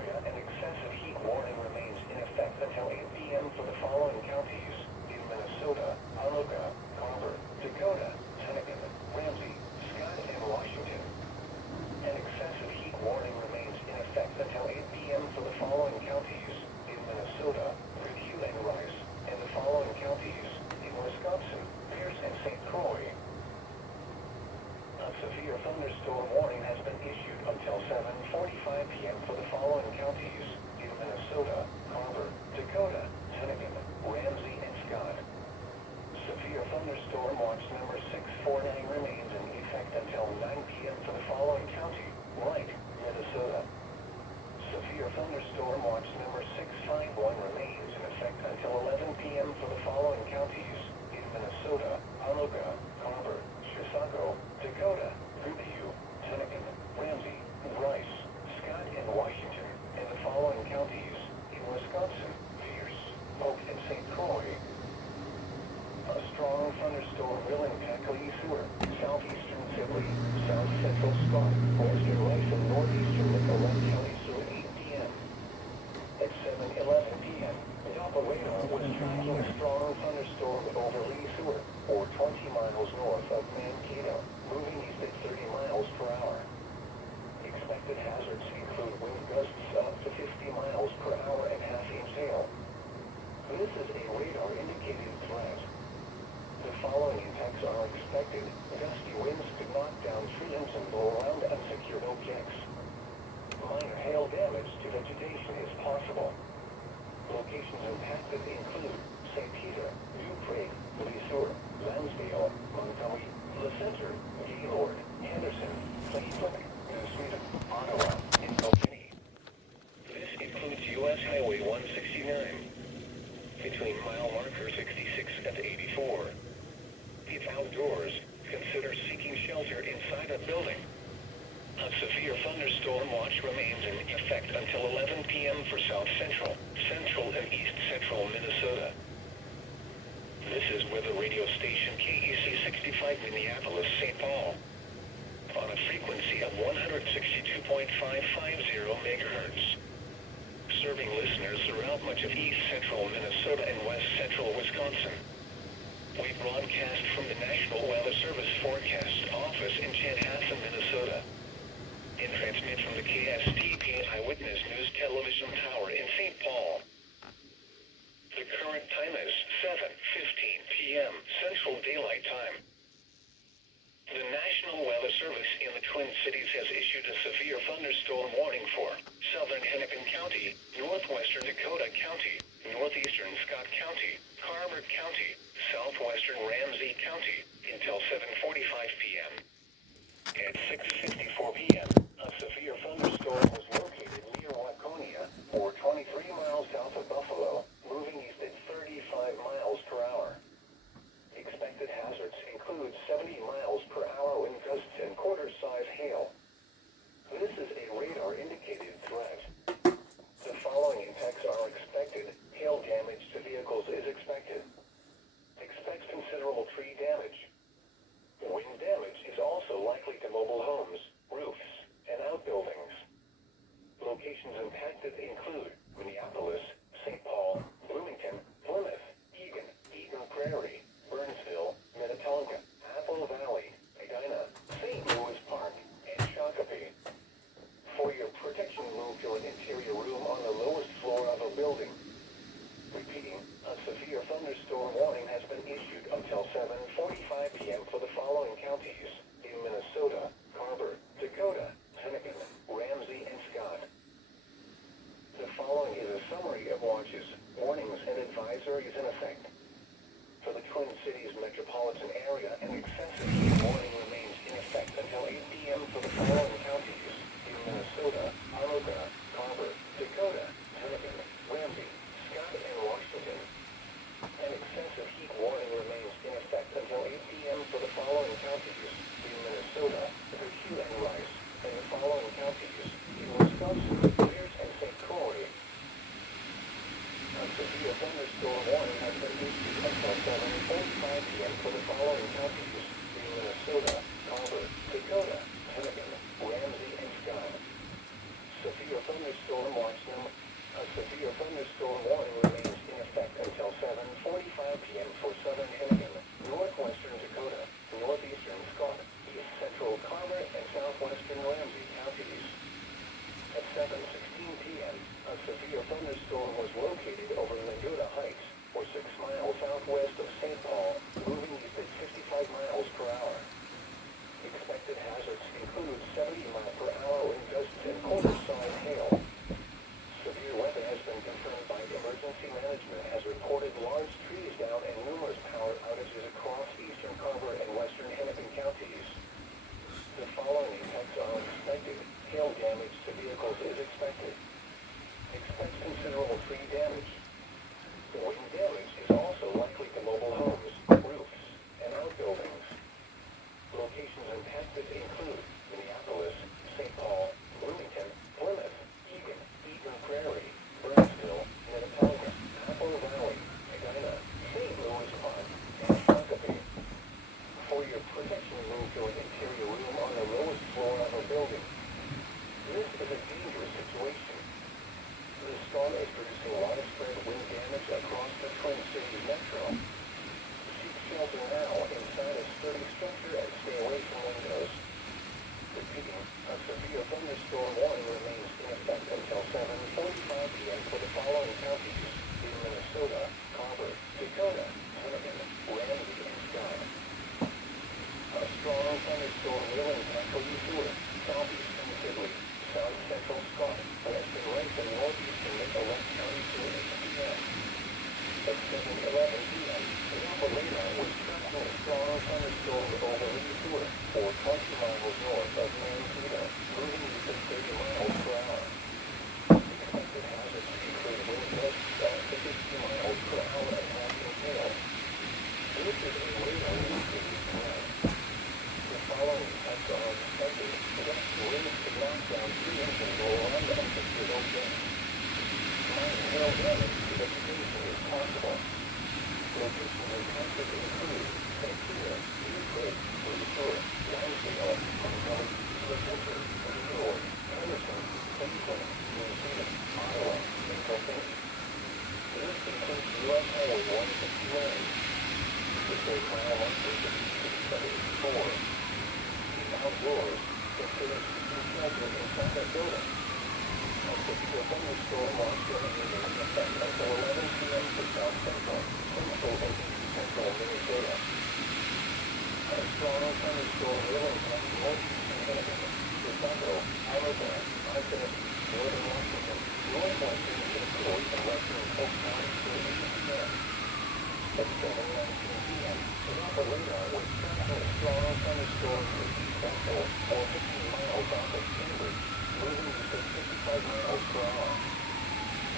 area, an excessive heat warning remains in effect until 8 p.m. for the following counties in Minnesota: Onondaga, Carver, Dakota, Hennepin, Ramsey, Scott, and Washington. An excessive heat warning remains in effect until 8 p.m. for the following counties in Minnesota: Ridgeview and Rice, and the following counties in Wisconsin: Pierce and St. Croix. A severe thunderstorm warning has been issued until 7:45 p.m. for the following counties in Minnesota: Carver, Dakota, Hennepin, Ramsey, and Scott. Severe thunderstorm watch number 649 remains in effect until 9 p.m. for the following county: Wright, Minnesota. Severe thunderstorm watch number 651 remains in effect until 11 p.m. for the following counties in Minnesota: Onondaga, Carver, Chisago, Dakota, Ridgeview, Hennepin, Ramsey, Rice, Scott, and Washington, and the following counties in Wisconsin: Pierce, Polk, and St. Croix. A strong thunderstorm will impact Lee Sewer, southeastern Sibley, south central Scott, western Rice, and northeastern Nicollet County soon at 8 p.m. At 7:11 p.m., Doppler radar was tracking a strong thunderstorm over Lee Sewer, or 20 miles north of Mankato, moving east at 30 miles per hour. Expected hazards include wind gusts up to 50 miles per hour and half-inch hail. This is a radar-indicated threat. The following impacts are expected. Gusty winds could knock down trees and blow around unsecured objects. Minor hail damage to vegetation is possible. Locations impacted include St. Peter, Dupree, Leesure, Lansdale, Montgomery, Le Center, Gaylord, Henderson, Cleveland, New Sweden, Ottawa, and Kilkenny. This includes U.S. Highway 169 between mile marker 66 and 84. If outdoors, consider seeking shelter inside a building. A severe thunderstorm watch remains in effect until 11 p.m. for South Central, Central, and East Central Minnesota. This is weather radio station KEC 65 Minneapolis, St. Paul, on a frequency of 162.550 megahertz. Serving listeners throughout much of East Central Minnesota and West Central Wisconsin. We broadcast from the National Weather Service Forecast Office in Chanhassen, Minnesota, and transmit from the KSTP Eyewitness News Television Tower in St. Paul. The current time is 7:15 p.m. Central Daylight Time. The National Weather Service in the Twin Cities has issued a severe thunderstorm warning for southern Hennepin County, northwestern Dakota County, northeastern Scott County, Carver County, southwestern Ramsey County, until 7:45 p.m. At 6:54 p.m., a severe thunderstorm was located near Waconia, or 23 miles south of Buffalo, moving east at 35 miles per hour. Expected hazards include 70 miles per hour wind gusts and quarter-size hail. This is a radar-indicated threat. The following impacts are expected. Hail damage to vehicles is expected. Expect considerable tree damage. Wind damage is also likely to mobile homes, roofs, and outbuildings. Locations impacted include Minneapolis, St. Paul, Bloomington, Plymouth, Eagan, Eaton Prairie, Burnsville, Minnetonka, Apple Valley, Edina, St. Louis Park, and Shakopee. For your protection, move to an interior room on the lowest floor of a building. Repeating, a severe thunderstorm warning has been issued until 7:45 p.m. for the following counties in Minnesota: Carver, Dakota, Hennepin, Ramsey, and Scott. The following is a summary of watches, warnings, and advisories in effect. For the Twin Cities metropolitan area, an excessive heat warning remains in effect until 8 p.m. for the following counties in Minnesota: Onondaga, Carver, Dakota, Hennepin, Ramsey, Scott, and Washington. An excessive heat warning remains in effect until 8 p.m. for the following counties in Minnesota: Ridgeview and Rice, and the following counties in Wisconsin: Pierce and St. Croix. A severe thunderstorm warning has been issued until 7:45 p.m. for the following counties thunderstorm was located over Mendota Heights, or 6 miles southwest of St. Paul, moving east at 55 miles per hour. Expected hazards include 70 mile per hour wind gusts and quarter-size hail. Severe weather has been confirmed by emergency management as reported large trees down and numerous power outages across eastern Carver and western Hennepin counties. The following effects are expected. Hail damage to vehicles is expected. Expect considerable tree damage. The wind damage is also likely to mobile homes, roofs, and outbuildings. Locations impacted include Minneapolis, St. Paul, Bloomington, Plymouth, Eaton Prairie, Burnsville, Minneapolis, Apple Valley, Medina, St. Louis Park, and Shakopee. For your protection, move to an interior room on the lowest floor of a building. This is a dangerous situation. The storm is producing widespread wind damage across the Twin Cities metro. Seek shelter now inside a sturdy structure and stay away from windows. Repeating, a severe thunderstorm warning remains in effect until 7:45 p.m. for the following counties in Minnesota, Carver, Dakota, Hennepin, Ramsey, and Scott. A strong thunderstorm will impact Sewer, southeastern Sibley, south central Scott, western Wright, and northeastern Nicollet County Sewer p.m. At 7:11 p.m., the upper radar was tracking a strong thunderstorm over Sewer, or 20 miles north of Mankato, moving east at 30 miles per hour. Expected hazards include wind gusts up to 50 miles per hour and hacking hail. This is a radar indicating threat. The following effects are expected. Gust winds to knock down trees and go around up to zero gas. Minor hail damage to vegetation is possible. Locations impacted include Vancouver, Deer Creek, Leesburg, Lonsdale, Montgomery, Swift-Winter, Leavenworth, Henderson, Cleveland, New Zealand, Ottawa, and Pennsylvania. This includes U.S. Highway 159. The 8-mile marker is 674. Outdoors, consider seeking shelter inside a building. A severe thunderstorm watch will remain in effect until 11 p.m. for South Central, Central, and East Central Minnesota. A strong thunderstorm will impact northeastern Hennepin, Chicago, Alabama, Isaac, northern Washington, northwestern St. Louis, and western Polk County p.m. At 7:19 p.m., the upper radar was tracking a strong thunderstorm in East Central, or 15 miles off of Cambridge, moving east at 55 miles per hour.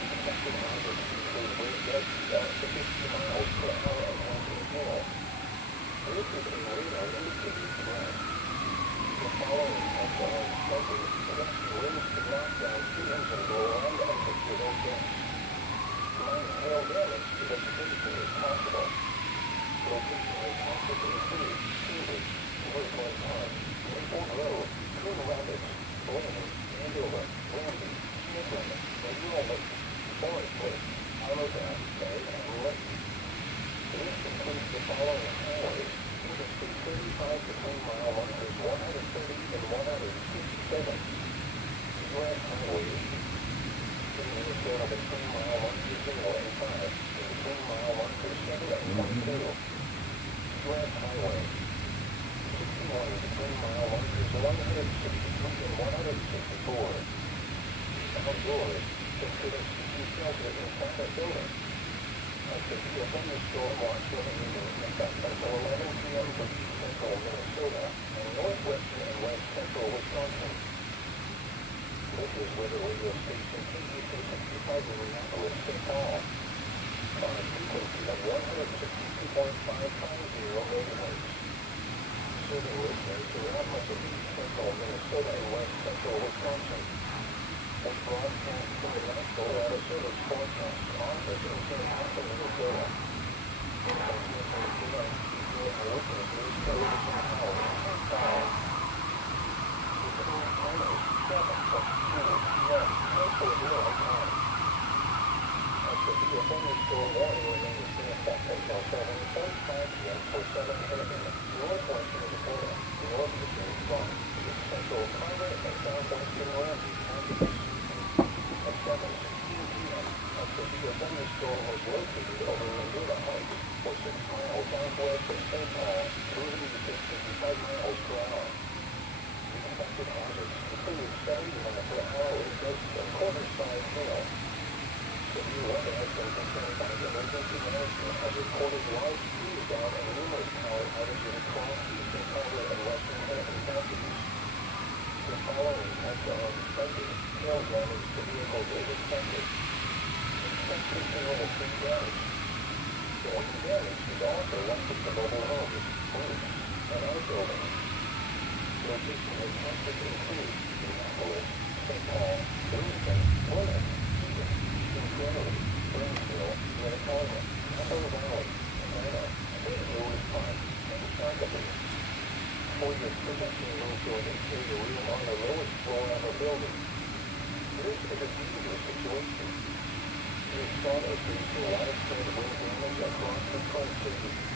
Expected hazards include wind gusts up to 50 miles per hour and hacking hail. This is a radar indicating threat. The following effects are expected. Gusty winds to knock down trees and go around up to zero gas. Minor hail damage to vegetation is possible. Locations impacted include Cambridge, Northland Park, Maple Grove, Coon Rapids, Blaine, Andover, Ramsey, Smithland, Manuel Lake, Forest Lake, Alabama, and Lake. This includes the following highways: Interstate 35 between mile markers 130 and 167. U.S. Highway 80. In Minnesota between mile markers 0 and 5, and between mile markers 7 and 22. U.S. Highway 61 between mile markers 163 and 164. Outdoors, consider seeking shelter inside a building. A severe thunderstorm watch will remain in effect until 11 p.m. for east central Minnesota and northwestern and west central Wisconsin. This is weather radio station KUC 65 in Minneapolis, St. Paul. On a frequency of 162.550 megahertz. Serving listeners throughout much of east central Minnesota and west central Wisconsin. We broadcast from the National Weather Service Forecast Office in St. Paul, Minnesota. Investments in the KICC and listeners news television power in St. Paul. Recording time is 7:22 p.m. Central Daylight Time. A severe thunderstorm warning remains in effect until 7:45 p.m. for southern Hennepin, northwestern Dakota, northeastern Scott, east central Carver, and southwestern Ramsey counties. At 7:16 p.m., thunderstorm was located over Manila Heights, or 6 miles southwest of St. Paul, moving at 55 miles per hour. The expected hazards include 70 miles per hour wind gusts and quarter-size hail. Severe weather has been confirmed by the emergency management as recorded large trees down and numerous power outages across eastern Colorado and western Hennepin counties. The following types are expected. Hail damage to vehicles is expected. Expect considerable tree damage. Building damage is also likely to mobile homes, roofs, and outbuildings. Locations expected include Minneapolis, St. Paul, Dupont, Plymouth, Burnsville, Minneapolis, Upper Valley, Atlanta, St. Louis Park, and Shakopee. For your protection, move to an interior room on the lowest floor of a building. This is a dangerous situation. Your starter due to widespread wind damage across the Tri-Cities.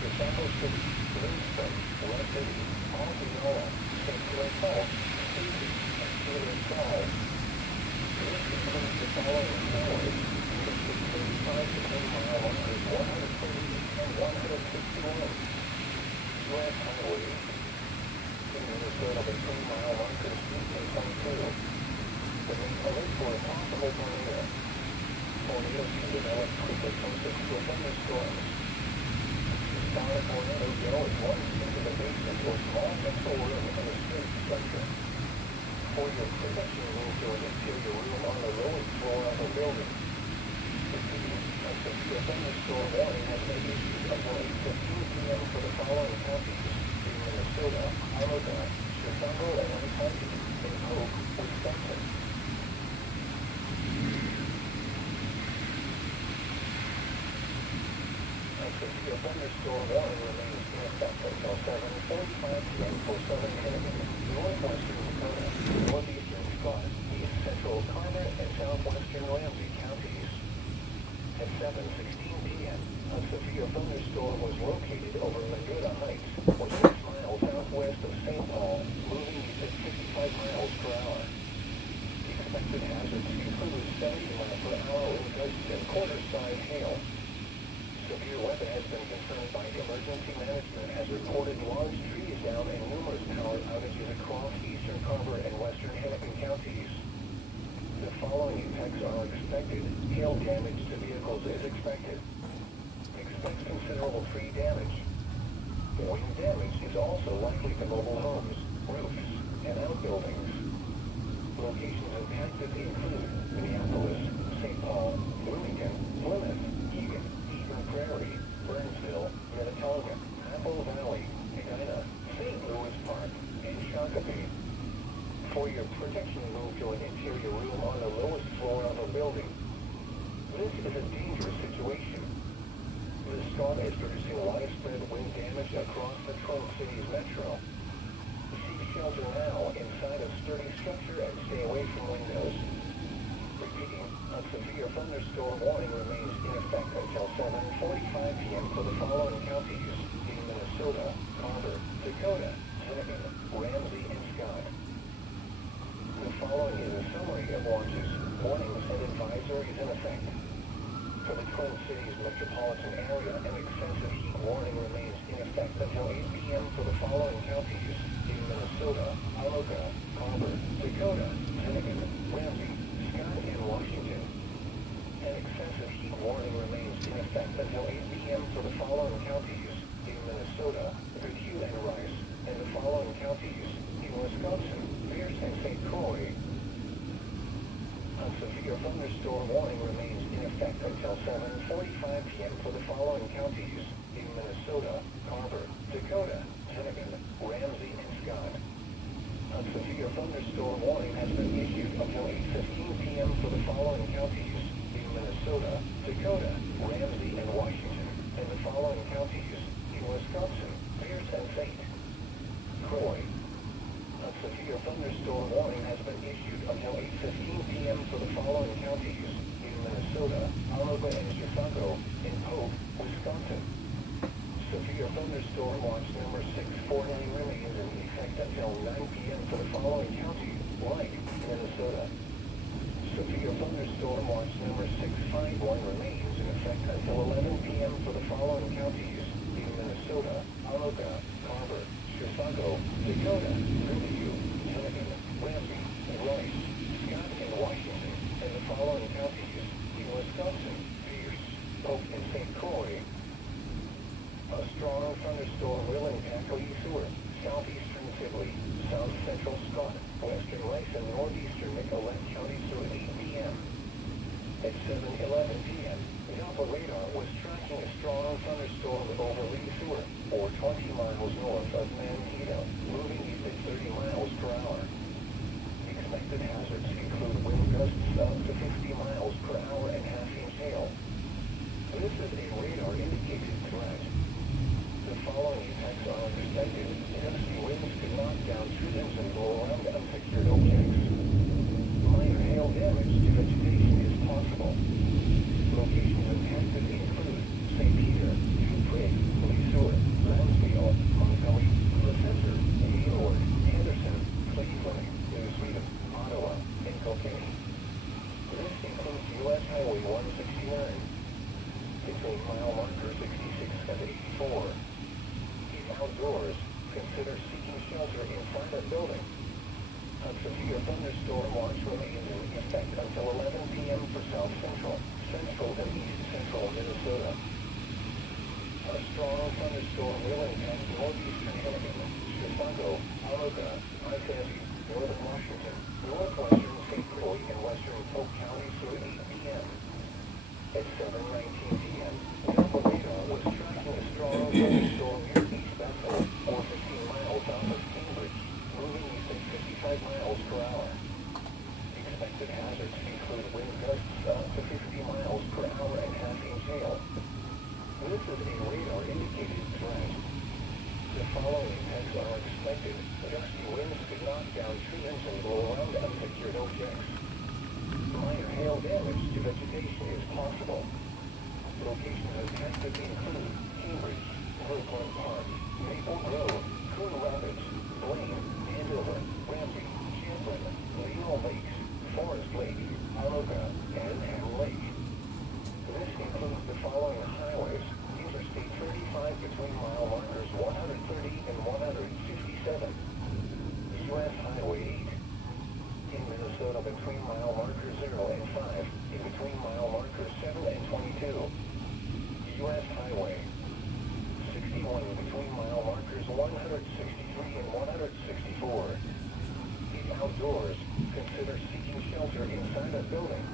Chicago City, Winston, West City, Osceola, St. Louis Falls, Stevie, and Taylor Falls. This includes the following showers, which is 35 to 10 mile markers, 130 and 161. U.S. highways. In Minnesota, the 20-mile markers, 22. The main alert for a possible tornado. Tornadoes can develop quickly closer to a thunderstorm. Start a tornado goes once into the basement or small central room in a straight structure. For your protection, move to an interior room on the lowest floor of a building. Repeating, a severe thunderstorm warning has been issued until 8:15 p.m. for the following counties in Minnesota, Iowa, Chicago, and Untitled, and Polk, Wisconsin. The thunderstorm warning remains in effect until 7:45 p.m. for southern Michigan, northwestern Dakota, northeastern Scott, east central Carver, and southwestern Ramsey counties. At 7:16 p.m., a severe thunderstorm was located over Laguna Heights, or 6 miles southwest of St. Paul, moving east at 55 miles per hour. Expected hazards include 70 miles per hour wind gusts and quarter-size hail. Severe weather has been confirmed by emergency management as reported large trees down and numerous power outages across eastern Carver and western Hennepin counties. The following impacts are expected. Hail damage to vehicles is expected. Expect considerable tree damage. Wind damage is also likely to mobile homes, roofs, and outbuildings. Locations impacted include Minneapolis, St. Paul, Bloomington, Plymouth, Egan, Prairie, Burnsville, Minnetonka, Apple Valley, Edina, St. Louis Park, and Shakopee. For your protection, move to an interior room on the lowest floor of a building. This is a dangerous situation. The storm is producing widespread wind damage across the Twin Cities metro. Seek shelter now inside a sturdy structure and stay away from windows. Repeating, a severe thunderstorm warning remains in effect until 7:45 p.m. for the following counties in Minnesota, Carver, Dakota, Hennepin, Ramsey, and Scott. The following is a summary of watches, warnings, and advisories in effect. For the Twin Cities metropolitan area, an excessive heat warning remains in effect until 8 p.m. for the following counties in Minnesota, Iowa, Carver, Dakota, Hennepin, Ramsey, Scott, and Washington. An excessive heat warning remains in effect until 8 p.m. for the following counties in Minnesota, Goodhue and Rice, and the following counties in Wisconsin, Pierce and St. Croix. A severe thunderstorm warning remains in effect until 7:45 p.m. for the following counties in Minnesota, Carver, Dakota, Hennepin, Ramsey, and Scott. A severe thunderstorm warning has been issued until 8:15 p.m. for the following counties in Minnesota, Dakota, Ramsey, and Washington, and the following counties in Wisconsin, Pierce, and St. Croix. A severe thunderstorm warning has been issued until 8:15 p.m. for the following counties in Minnesota, Iowa, and Chicago, and Polk, Wisconsin. Severe thunderstorm watch number 649 remains in effect until 9 p.m. for the following county, like Minnesota. Severe thunderstorm watch number 651 remains in effect until 11 p.m. for the following counties in Minnesota, Iowa, Carver, Chicago, Dakota, Goodhue, Hennepin, Ramsey, Rice, Scott, and Washington, and the following counties in Wisconsin, Pierce, Polk, and St. Croix. A strong thunderstorm will impact Lee Sewer, southeastern Sibley, south central Scott, western Rice, and northeastern Nicollet counties through 8 p.m. At 7:11 p.m., Doppler radar was tracking a strong thunderstorm over Lee Sewer, or 20 miles north of Mankato, moving east at 30 miles per hour. Expected hazards include wind gusts up to 50 miles per hour and half-inch hail. This is a radar-indicated threat. The following impacts are expected. Heavy winds could knock down trees and blow around unsecured objects. Minor hail damage to vegetation is possible. Locations impacted include St. Peter, Dupont, Lee Sewer, between mile marker 66 and 84. If outdoors, consider seeking shelter inside a building. A severe thunderstorm watch remains in effect until 11 p.m. for South Central, Central and East Central Minnesota. A strong thunderstorm will impact northeastern Michigan, Chicago, Alaga, I-70, northern Washington, northwestern St. Croix, and western Polk counties through 8 p.m. At 7:19 p.m., NOAA radar was tracking a strong thunderstorm near East Bethel, or 15 miles south of Cambridge, moving east at 55 miles per hour. Expected hazards include wind gusts up to 50 miles per hour and half-inch hail. This is a radar-indicated threat. The following impacts are expected. Gusty winds could knock down trees and blow around unsecured objects. Minor hail damage to vegetation is possible. Locations impacted include Cambridge, Kirkland Park, Maple Grove, Coon Rapids, Blaine, Andover, Ramsey, Champlin, Leo Lakes, Forest Lake, Alaga, and Ham Lake. This includes the following highways: Interstate 35 between mile markers 130 and 157, U.S. Highway 8 in Minnesota between mile markers 0 and 5, in between mile markers 7 and 22, U.S. Highway 61 between mile markers 163 and 164. If outdoors, consider seeking shelter inside a building.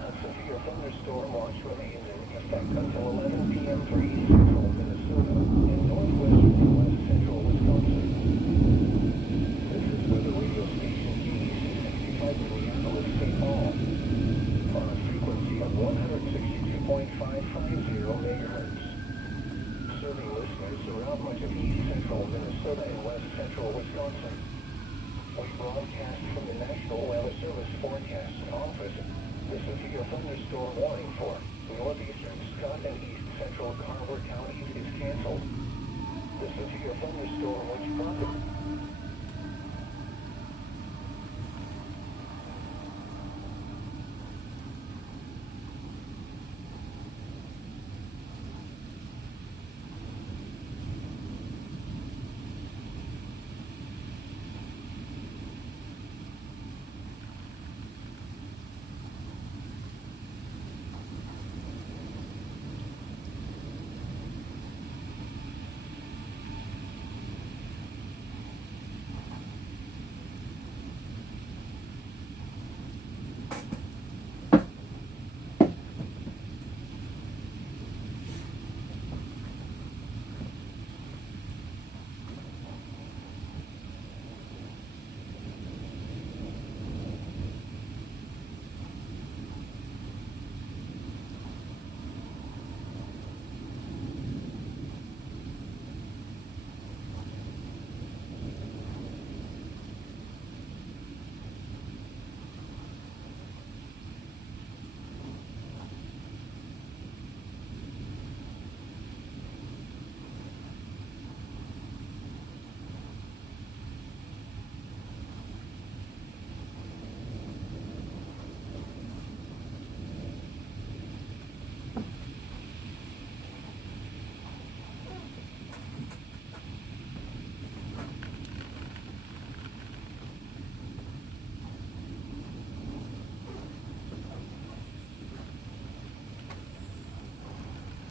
A severe thunderstorm watch remains in effect until 11 p.m. for east central Minnesota and northwestern and west central Wisconsin. This is weather radio station KC65 Minneapolis, St. Paul, on a frequency of 162.550 megahertz. Serving listeners throughout much of east central Minnesota and west central Wisconsin. We broadcast from the National Weather Service Forecast Office. The severe thunderstorm warning for northeastern Scott and east central Carver counties is canceled. The severe thunderstorm which brought the